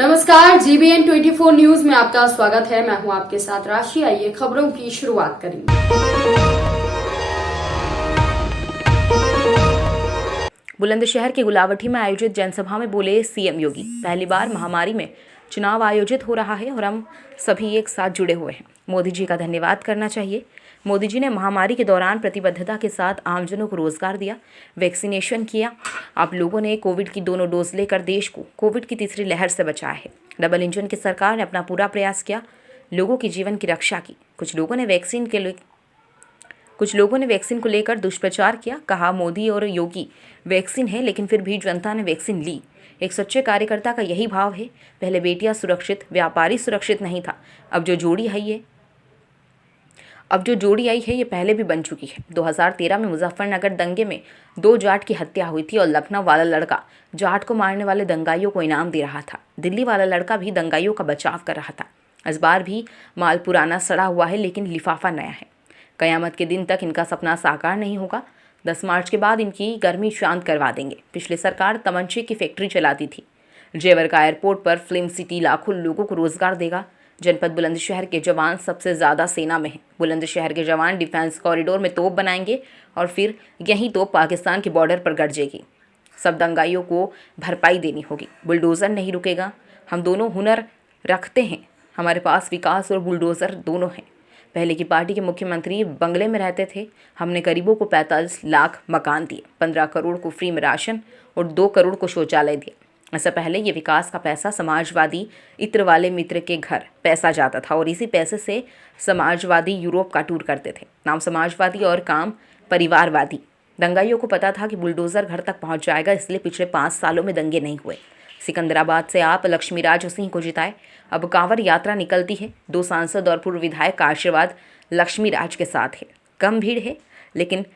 नमस्कार, GBN 24 news में आपका स्वागत है। मैं हूं आपके साथ राशि। आइए खबरों की शुरुआत करेंगे। बुलंदशहर के गुलावटी में आयोजित जनसभा में बोले सीएम योगी, पहली बार महामारी में चुनाव आयोजित हो रहा है और हम सभी एक साथ जुड़े हुए हैं। मोदी जी का धन्यवाद करना चाहिए। मोदी जी ने महामारी के दौरान प्रतिबद्धता के साथ आमजनों को रोजगार दिया, वैक्सीनेशन किया। आप लोगों ने कोविड की दोनों डोज लेकर देश को कोविड की तीसरी लहर से बचाया है। डबल इंजन की सरकार ने अपना पूरा प्रयास किया, लोगों के जीवन की रक्षा की। कुछ लोगों ने वैक्सीन को लेकर दुष्प्रचार किया, कहा मोदी और योगी वैक्सीन है, लेकिन फिर भी जनता ने वैक्सीन ली। एक सच्चे कार्यकर्ता का यही भाव है। पहले बेटियां सुरक्षित, व्यापारी सुरक्षित नहीं था। अब जो जोड़ी आई है ये पहले भी बन चुकी है। 2013 में मुजफ्फरनगर दंगे में 2 जाट की हत्या हुई थी और लखनऊ वाला लड़का जाट को मारने वाले दंगाइयों को इनाम दे रहा था। दिल्ली वाला लड़का भी दंगाइयों का बचाव कर रहा था। इस बार भी माल पुराना सड़ा हुआ है, लेकिन लिफाफा नया है। कयामत के दिन तक इनका सपना साकार नहीं होगा। 10 मार्च के बाद इनकी गर्मी शांत करवा देंगे। पिछली सरकार तमंचे की फैक्ट्री चलाती थी। जेवर का एयरपोर्ट पर फिल्म सिटी लाखों लोगों को रोजगार देगा। जनपद बुलंदशहर के जवान सबसे ज़्यादा सेना में हैं। बुलंदशहर के जवान डिफेंस कॉरिडोर में तोप बनाएंगे और फिर यही तोप पाकिस्तान के बॉर्डर पर गरजेगी। सब दंगाइयों को भरपाई देनी होगी। बुलडोज़र नहीं रुकेगा। हम दोनों हुनर रखते हैं। हमारे पास विकास और बुलडोज़र दोनों हैं। पहले की पार्टी के मुख्यमंत्री बंगले में रहते थे। हमने गरीबों को 45 लाख मकान दिए, 15 करोड़ को फ्री में राशन और 2 करोड़ को शौचालय दिए। इससे पहले ये विकास का पैसा समाजवादी इत्र वाले मित्र के घर पैसा जाता था और इसी पैसे से समाजवादी यूरोप का टूर करते थे। नाम समाजवादी और काम परिवारवादी। दंगाइयों को पता था कि बुलडोज़र घर तक पहुंच जाएगा, इसलिए पिछले 5 सालों में दंगे नहीं हुए। सिकंदराबाद से आप लक्ष्मीराज सिंह को जिताए। अब कांवड़ यात्रा निकलती है। 2 सांसद और पूर्व विधायक का आशीर्वाद लक्ष्मीराज के साथ है। कम भीड़ है लेकिन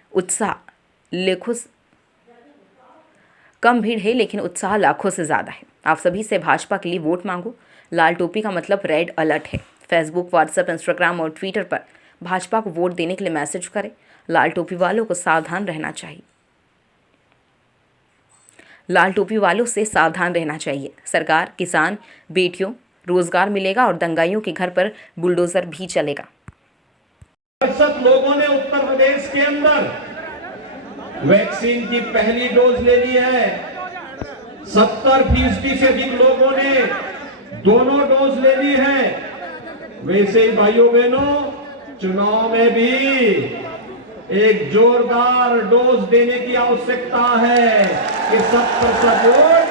उत्साह लाखों से ज़्यादा है। आप सभी से भाजपा के लिए वोट मांगो। लाल टोपी का मतलब रेड अलर्ट है। फेसबुक, व्हाट्सएप, इंस्टाग्राम और ट्विटर पर भाजपा को वोट देने के लिए मैसेज करें। लाल टोपी वालों को सावधान रहना चाहिए। लाल टोपी वालों से सावधान रहना चाहिए। सरकार, किसान, बेटियों, रोजगार मिलेगा और दंगाइयों के घर पर बुलडोजर भी चलेगा। लोगों ने उत्तर प्रदेश के अंदर वैक्सीन की पहली डोज ले ली है। 70% से अधिक लोगों ने दोनों डोज ले ली है। वैसे ही भाइयों बहनों, चुनाव में भी एक जोरदार डोज देने की आवश्यकता है कि 70% वोट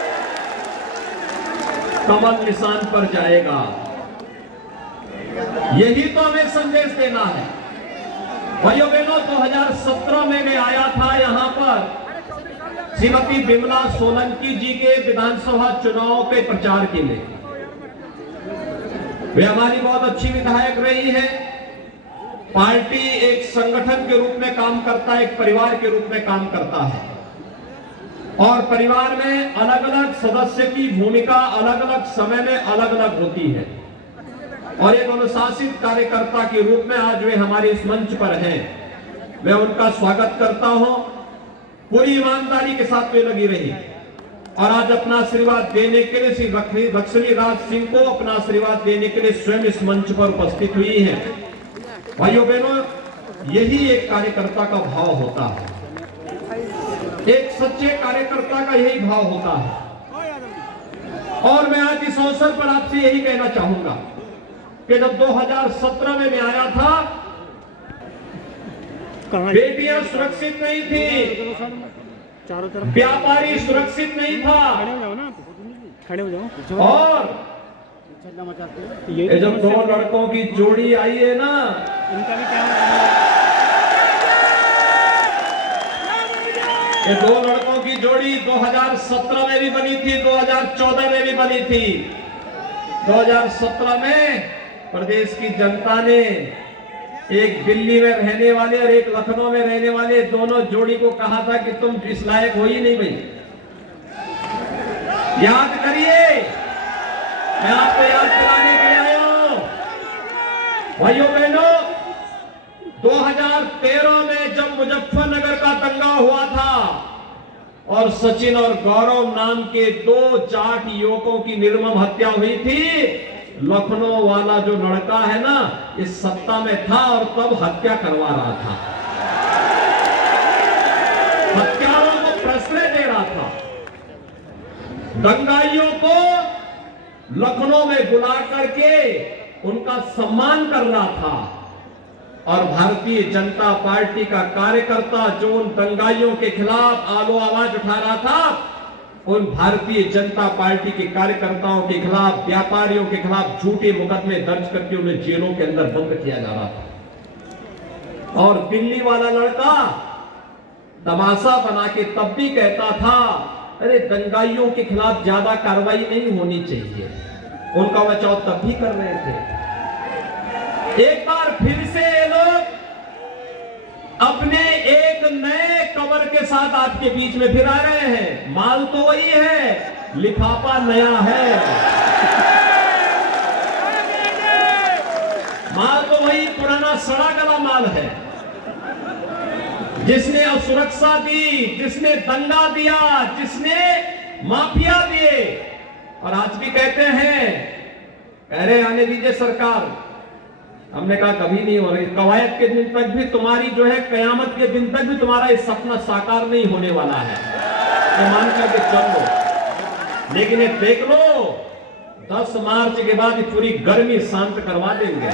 कमल निशान पर जाएगा। यही तो हमें संदेश देना है। भाइयों बहनों, 2017 में मैं आया था यहां पर श्रीमती बिमला सोलंकी जी के विधानसभा चुनाव के प्रचार के लिए। वे हमारी बहुत अच्छी विधायक रही है। पार्टी एक संगठन के रूप में काम करता है, एक परिवार के रूप में काम करता है और परिवार में अलग अलग सदस्य की भूमिका अलग अलग समय में अलग अलग होती है और एक अनुशासित कार्यकर्ता के रूप में आज वे हमारे इस मंच पर हैं। मैं उनका स्वागत करता हूं। पूरी ईमानदारी के साथ वे लगी रही और आज अपना आशीर्वाद देने के लिए श्री लक्ष्मीराज सिंह को अपना आशीर्वाद देने के लिए स्वयं इस मंच पर उपस्थित हुई हैं। भाइयों बहनों, यही एक कार्यकर्ता का भाव होता है। एक सच्चे कार्यकर्ता का यही भाव होता है और मैं आज इस अवसर पर आपसे यही कहना चाहूंगा कि जब 2017 में मैं आया था, बेटियां सुरक्षित नहीं थी, व्यापारी सुरक्षित नहीं था और ये जब 2 लड़कों की जोड़ी आई है ना, इनका भी क्या, ये 2 लड़कों की जोड़ी 2017 में भी बनी थी, 2014 में भी बनी थी। 2017 में प्रदेश की जनता ने एक दिल्ली में रहने वाले और एक लखनऊ में रहने वाले दोनों जोड़ी को कहा था कि तुम इस लायक हो ही नहीं भाई। याद करिए, मैं आपको याद दिलाने के लिए आया हूं। भाइयों बहनों, 2013 में जब मुजफ्फरनगर का दंगा हुआ था और सचिन और गौरव नाम के 2 जाट युवकों की निर्मम हत्या हुई थी। लखनऊ वाला जो लड़का है ना, इस सत्ता में था और तब हत्या करवा रहा था, हत्यारों को प्रश्रय दे रहा था, दंगाइयों को लखनऊ में बुला करके उनका सम्मान कर रहा था। और भारतीय जनता पार्टी का कार्यकर्ता जो उन दंगाइयों के खिलाफ आलो आवाज उठा रहा था, उन भारतीय जनता पार्टी के कार्यकर्ताओं के खिलाफ, व्यापारियों के खिलाफ झूठे मुकदमे दर्ज करके उन्हें जेलों के अंदर बंद किया जा रहा था। और दिल्ली वाला लड़का तमाशा बना के तब भी कहता था, अरे दंगाइयों के खिलाफ ज्यादा कार्रवाई नहीं होनी चाहिए, उनका बचाव तब भी कर रहे थे। एक बार फिर से ये लोग अपने एक नए कवर के साथ आपके बीच में फिर आ रहे हैं। माल तो वही है, लिफाफा नया है, माल तो वही पुराना सड़ा गला माल है। जिसने असुरक्षा दी, जिसने दंगा दिया, जिसने माफिया दिए, और आज भी कहते हैं, कह रहे आने दीजिए सरकार। हमने कहा कभी नहीं हो रही, कवायद के दिन तक भी तुम्हारी जो है, कयामत के दिन तक भी तुम्हारा ये सपना साकार नहीं होने वाला है, ये मान करके चल लो। लेकिन ये देख लो, 10 मार्च के बाद पूरी गर्मी शांत करवा देंगे।